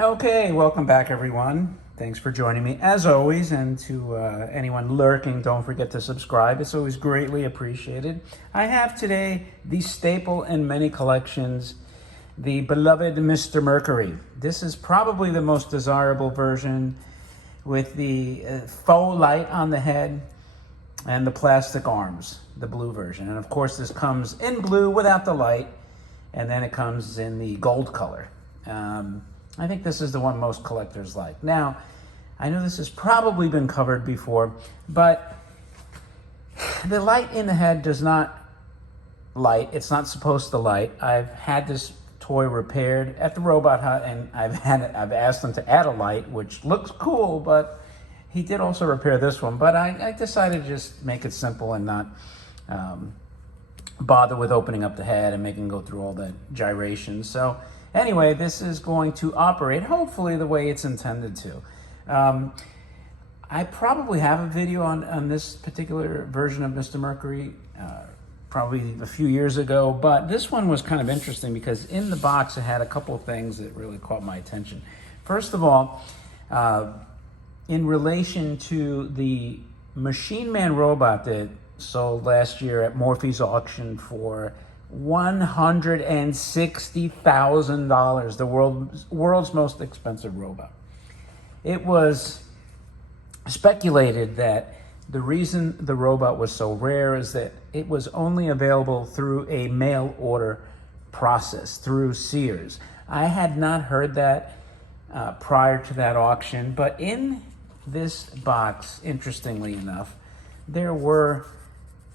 Okay, welcome back, everyone. Thanks for joining me, as always. And to anyone lurking, don't forget to subscribe. It's always greatly appreciated. I have today the staple in many collections, the beloved Mr. Mercury. This is probably the most desirable version with the faux light on the head and the plastic arms, the blue version. And of course, this comes in blue without the light, and then it comes in the gold color. I think this is the one most collectors like. Now, I know this has probably been covered before, but the light in the head does not light. It's not supposed to light. I've had this toy repaired at the Robot Hut, and I've asked them to add a light, which looks cool, but he did also repair this one. But I decided to just make it simple and not bother with opening up the head and making go through all the gyrations. So anyway, this is going to operate hopefully the way it's intended to. I probably have a video on this particular version of Mr. Mercury probably a few years ago, but this one was kind of interesting because in the box it had a couple of things that really caught my attention. First of all, in relation to the Machine Man robot that sold last year at Morphy's auction for $160,000, the world's most expensive robot. It was speculated that the reason the robot was so rare is that it was only available through a mail order process, through Sears. I had not heard that prior to that auction, but in this box, interestingly enough, there were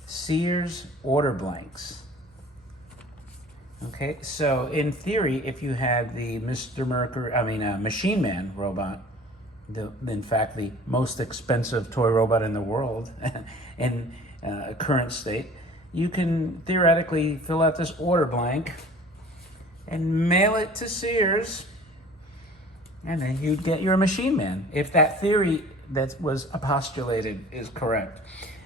Sears order blanks. Okay, so in theory, if you had the Machine Man robot, in fact, the most expensive toy robot in the world in current state, you can theoretically fill out this order blank and mail it to Sears, and then you'd get your Machine Man, if that theory that was postulated is correct.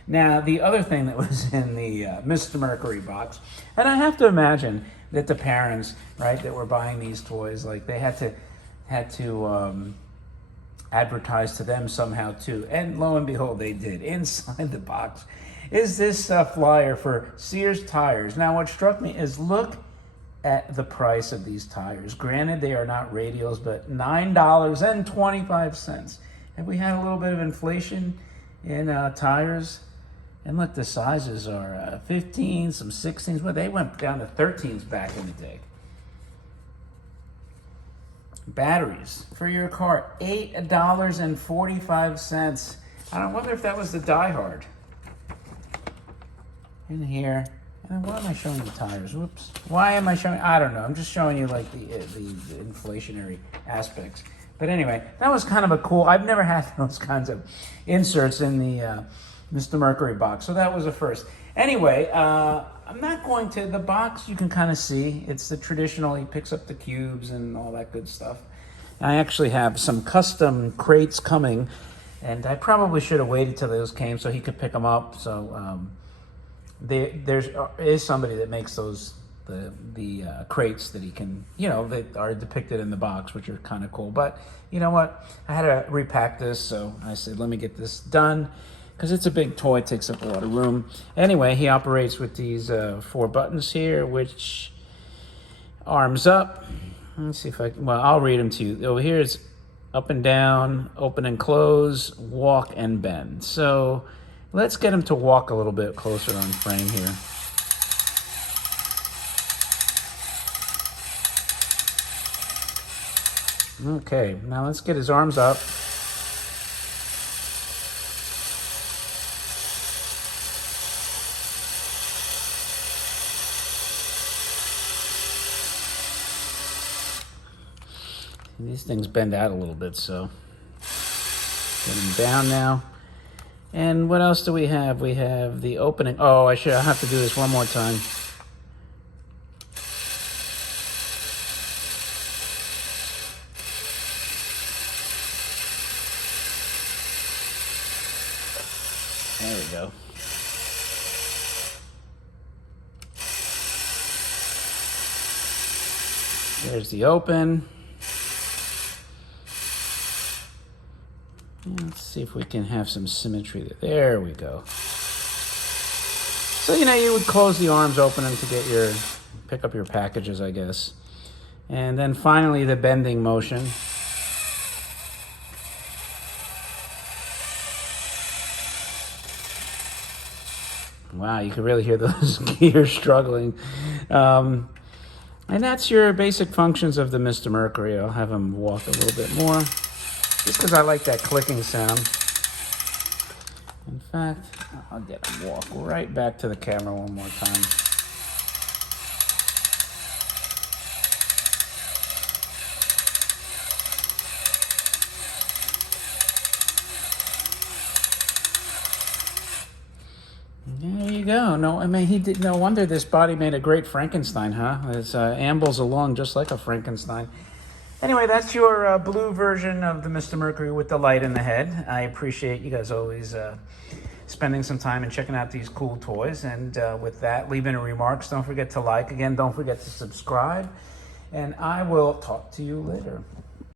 Now, the other thing that was in the Mr. Mercury box, and I have to imagine that the parents, right, that were buying these toys, like they had to advertise to them somehow too, and lo and behold, they did. Inside the box is this flyer for Sears tires. Now, what struck me is look at the price of these tires. Granted, they are not radials, but $9.25. Have we had a little bit of inflation in tires? And look, the sizes are 15s, some 16s. Well, they went down to 13s back in the day. Batteries for your car, $8.45. I wonder if that was the Die Hard. In here. And why am I showing you tires? Whoops. Why am I showing? I don't know. I'm just showing you like the inflationary aspects. But anyway, that was kind of a cool. I've never had those kinds of inserts in the Mr. Mercury box, so that was a first. Anyway, I'm not going to, the box you can kind of see, it's the traditional, he picks up the cubes and all that good stuff. I actually have some custom crates coming, and I probably should have waited till those came so he could pick them up. So there is somebody that makes those, the crates that he can, that are depicted in the box, which are kind of cool. But you know what? I had to repack this, so I said, let me get this done, because it's a big toy, it takes up a lot of room. Anyway, he operates with these 4 buttons here, which arms up. Let's see if I'll read them to you. Over here is up and down, open and close, walk and bend. So let's get him to walk a little bit closer on frame here. Okay, now let's get his arms up. These things bend out a little bit, so get them down now. And what else do we have? We have the opening. Oh, I have to do this one more time. There we go. There's the open. Let's see if we can have some symmetry there. There we go. So, you would close the arms open to pick up your packages, I guess. And then finally the bending motion. Wow, you can really hear those gears struggling. And that's your basic functions of the Mr. Mercury. I'll have him walk a little bit more, just because I like that clicking sound. In fact, I'll get him walk right back to the camera one more time. There you go. No, I mean, no wonder this body made a great Frankenstein, huh? It ambles along just like a Frankenstein. Anyway, that's your blue version of the Mr. Mercury with the light in the head. I appreciate you guys always spending some time and checking out these cool toys. And with that, leave any remarks. Don't forget to like. Again, don't forget to subscribe. And I will talk to you later.